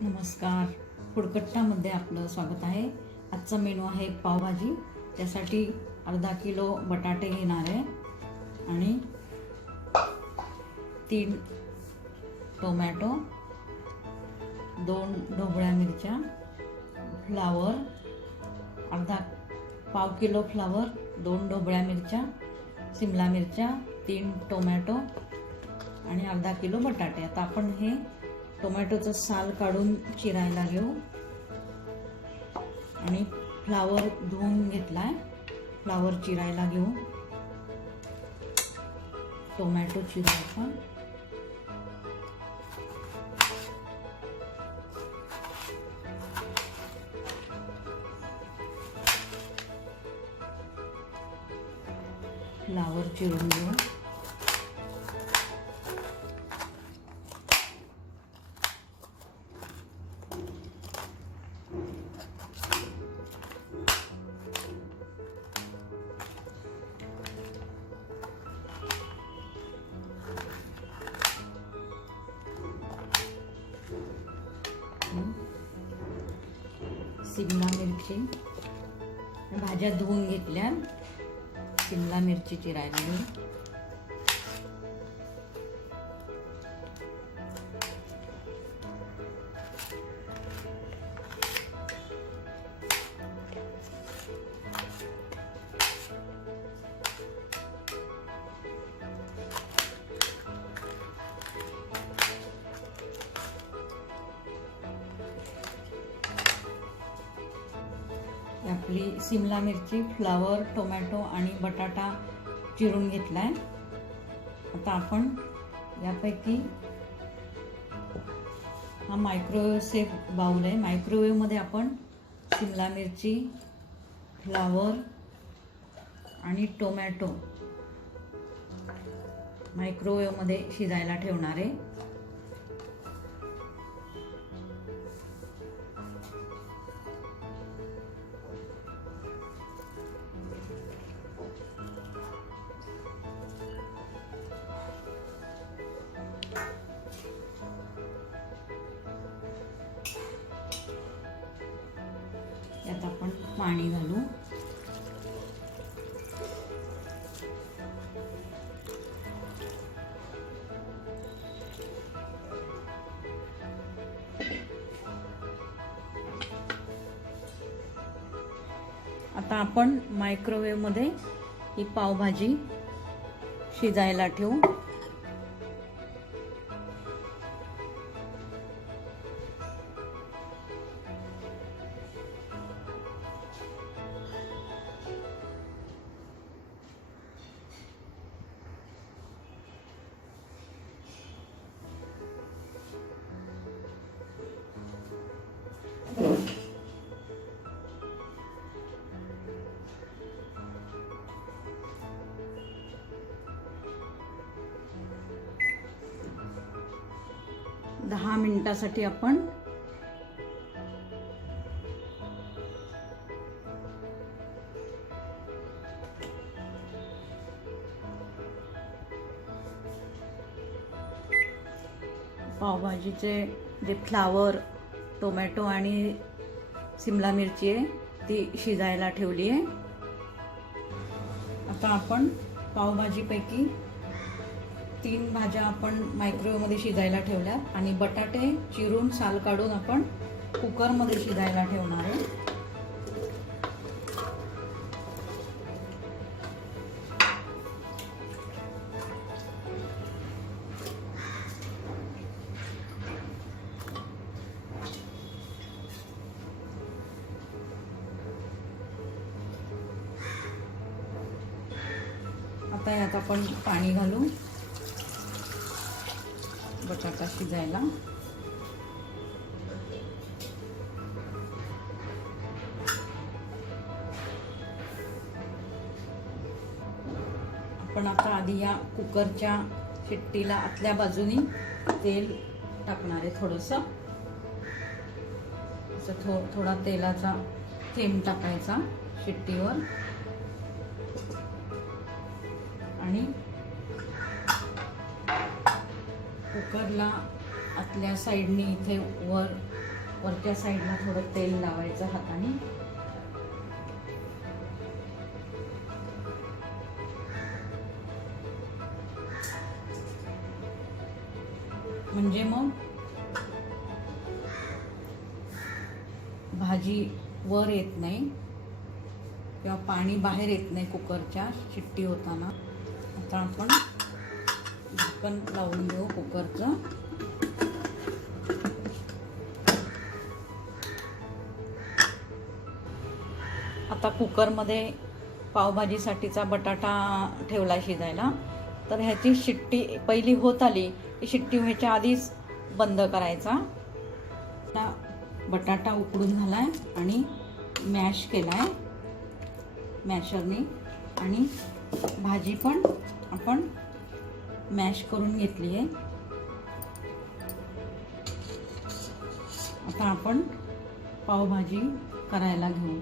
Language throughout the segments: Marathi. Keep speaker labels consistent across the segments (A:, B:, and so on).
A: नमस्कार. फुडकट्टामध्ये आपलं स्वागत आहे. आजचा मेनू आहे पावभाजी. त्यासाठी अर्धा किलो बटाटे घेणार आहे. आणि तीन टोमॅटो दोन ढोबळ्या मिरच्या फ्लावर अर्धा पाव किलो फ्लावर दोन ढोबळ्या मिरच्या सिमला मिरच्या तीन टोमॅटो आणि अर्धा किलो बटाटे. आता आपण हे टोमॅटोचं साल काढून चिरायला घेऊ. आणि फ्लावर धुवून घेतलाय. फ्लावर चिरायला घेऊ. टोमॅटो चिरायचा फ्लावर चिरून घेऊ. सिमला मिरची. भाज्या धुवून घेतल्या. सिमला मिरची चिरायला आपली सिमला मिरची फ्लावर टोमॅटो आणि बटाटा चिरून घेतला आहे आता आपण यापैकी हा मायक्रोवेव्ह सेफ बाऊल आहे मायक्रोवेव्हमध्ये आपण सिमला मिरची फ्लावर आणि टोमॅटो मायक्रोवेव्हमध्ये शिजायला ठेवणार आहे. त्यात आपण पाणी घालू. आता आपण मायक्रोवेव्हमध्ये ही पावभाजी शिजायला ठेवू. दहा मिनिटासाठी आपण पावभाजीचे जे फ्लावर टोमॅटो आणि सिमला मिरची आहे ती शिजायला ठेवली आहे. आता आपण पावभाजीपैकी तीन भाज्या आपण मायक्रोवेव्हमध्ये शिजायला ठेवल्या आणि बटाटे चिरून साल काढून आपण कुकरमध्ये शिजायला ठेवणार आहे. आता यात आपण पाणी घालू बटाटा शिजायला. आपण आता आधी या कुकरच्या शिट्टीला आतल्या बाजूनी तेल टाकणार आहे थोडंसं. असं थो थोडा तेलाचा थेंब टाकायचा शिट्टीवर. आणि कुकरला आतल्या साईडनी इथे वर वरच्या साईडला थोडं तेल लावायचं हाताने. म्हणजे मग भाजी वर येत नाही किंवा पाणी बाहेर येत नाही कुकरच्या शिट्टी होताना. आता आपण पण लावून घेऊ कुकरचं. आता कुकरमध्ये पावभाजीसाठीचा बटाटा ठेवला शिजायला. तर ह्याची शिट्टी पहिली होत आली की शिट्टी व्हायच्या आधीच बंद करायचा. आता बटाटा उकडून झाला आहे आणि मॅश केला आहे मॅशरने आणि भाजी पण आपण मॅश करून घेतली आहे. आता आपण पावभाजी करायला घेऊ.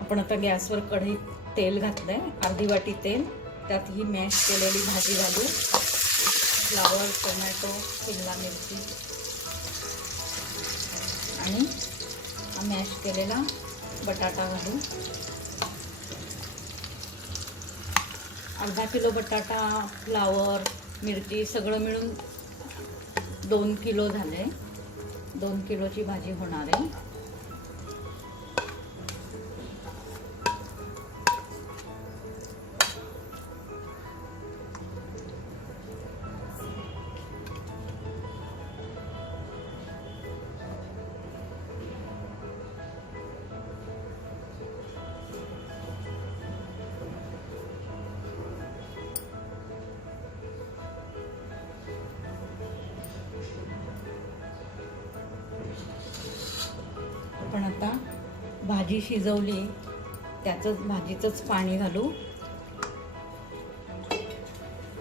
A: आपण आता गॅसवर कढईत तेल घातलंय अर्धी वाटी तेल. त्यात ही मॅश केलेली भाजी घालू. फ्लावर टोमॅटो शिमला मिरची. आणि मॅश केलेला बटाटा घालू. अर्धा किलो बटाटा फ्लावर मिरची सगळं मिळून दोन किलो झाले दोन किलोची भाजी होणार आहे. आता भाजी शिजवली. त्याचंच भाजीचंच पाणी घालू.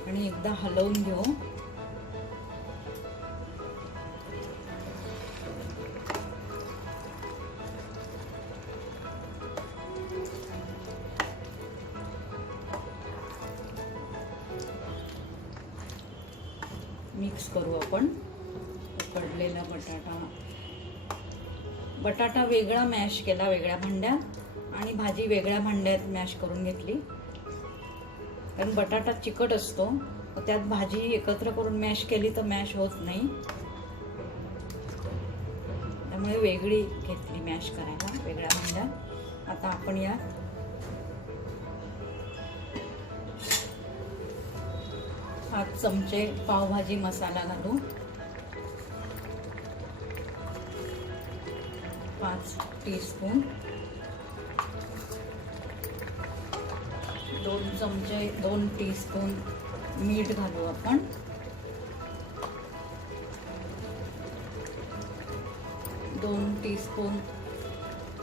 A: आणि एकदा हलवून घेऊ. मिक्स करू आपण. उकडलेला बटाटा. बटाटा वेगळा मॅश केला वेगळ्या भांड्यात आणि भाजी वेगळ्या भांड्यात मॅश करून घेतली. कारण बटाटा चिकट असतो त्यात भाजी एकत्र करून मॅश केली तर मॅश होत नाही. त्यामुळे वेगळी घेतली मॅश करायला वेगळ्या भांड्यात आता आपण या. पाच चमचे पावभाजी मसाला घालू. पाच टीस्पून. दोन चमचे दोन टीस्पून मीठ घालू आपण. दोन टीस्पून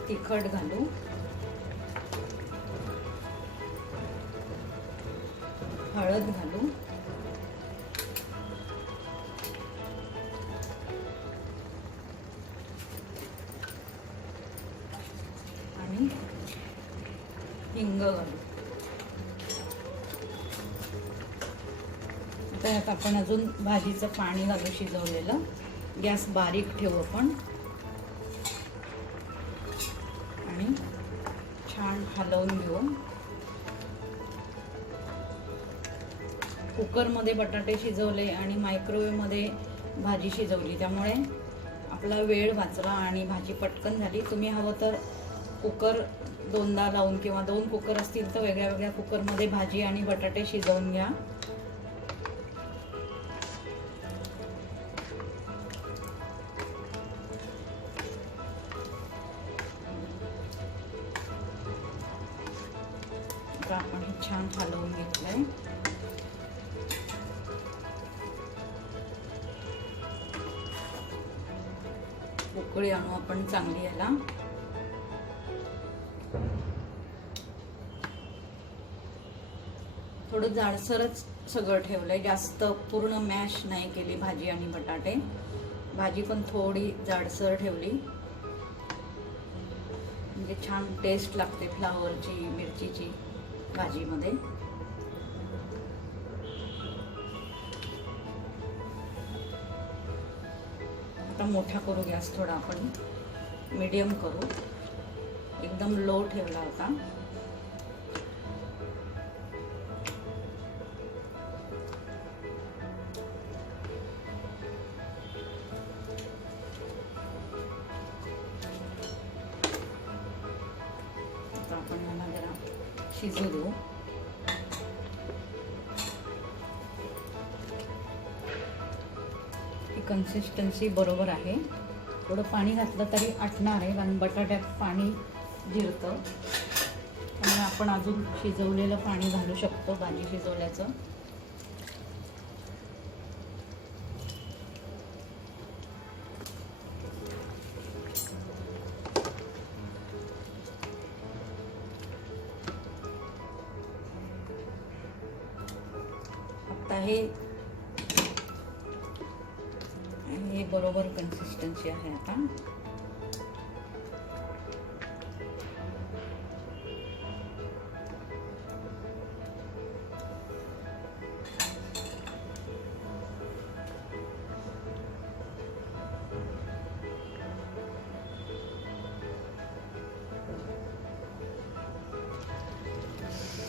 A: तिखट घालू. हळद घालू. हिंग घालू त्यात आपण अजून भाजीचं पाणी घालू शिजवलेलं. गॅस बारीक ठेवू आपण. आणि छान हलवून घेऊ. कुकरमध्ये बटाटे शिजवले आणि मायक्रोवेव्हमध्ये भाजी शिजवली. त्यामुळे आपला वेळ वाचला आणि भाजी पटकन झाली. तुम्ही हवं तर कुकर दोनदा लावून किंवा दोन कुकर असतील तर वेगळ्या वेगळ्या कुकरमध्ये भाजी आणि बटाटे शिजवून घ्या. आपण छान हलवून घेतलंय. उकळी आणू आपण चांगली याला. थोडं जाडसरच सगळं ठेवलं आहे जास्त पूर्ण मॅश नाही केली भाजी आणि बटाटे. भाजी पण थोडी जाडसर ठेवली. म्हणजे छान टेस्ट लागते फ्लावरची मिरचीची भाजीमध्ये. आता आता मोठा करू गॅस थोडा आपण. मीडियम करू. एकदम लो ठेवला होता. शिजू देऊ कन्सिस्टन्सी बरोबर आहे. थोडं पाणी घातलं तरी आटणार आहे कारण बटाट्यात पाणी जिरतं. त्यामुळे आपण अजून शिजवलेलं पाणी घालू शकतो भाजी शिजवल्याचं. आहे. आणि हे बरोबर कन्सिस्टन्सी आहे आता.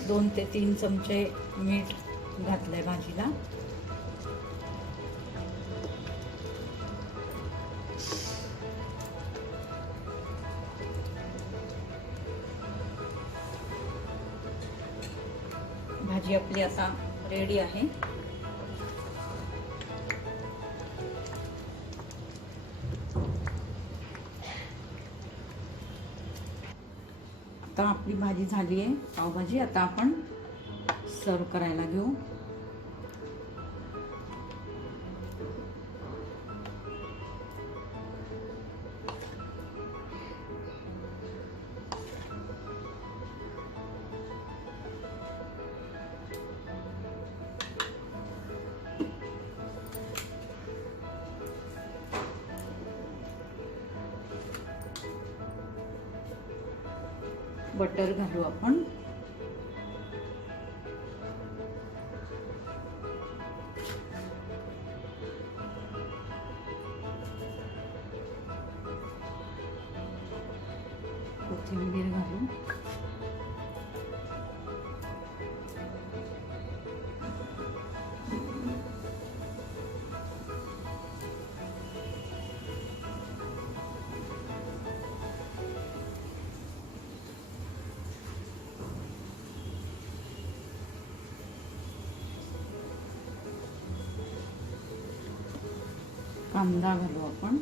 A: दोन ते तीन चमचे मीठ घातलंय भाजीला. भाजी आपली आता रेडी आहे. आता आपली भाजी झाली आहे पावभाजी. आता आपण सर्व करायला घेऊ. बटर घालू आपण. कोथिंबीर घालू कांदा घालू आपण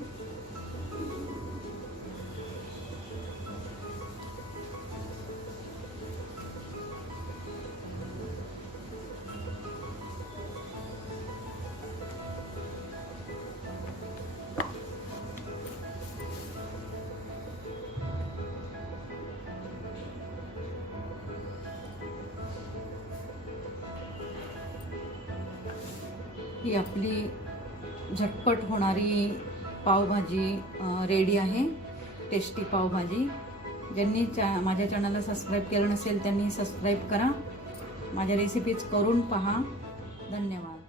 A: ही आपली झटपट होणारी पावभाजी रेडी आहे. टेस्टी पावभाजी. ज्यांनी चा माझ्या चॅनलला सबस्क्राईब केलं नसेल त्यांनी सबस्क्राईब करा. माझ्या रेसिपीज करून पहा. धन्यवाद.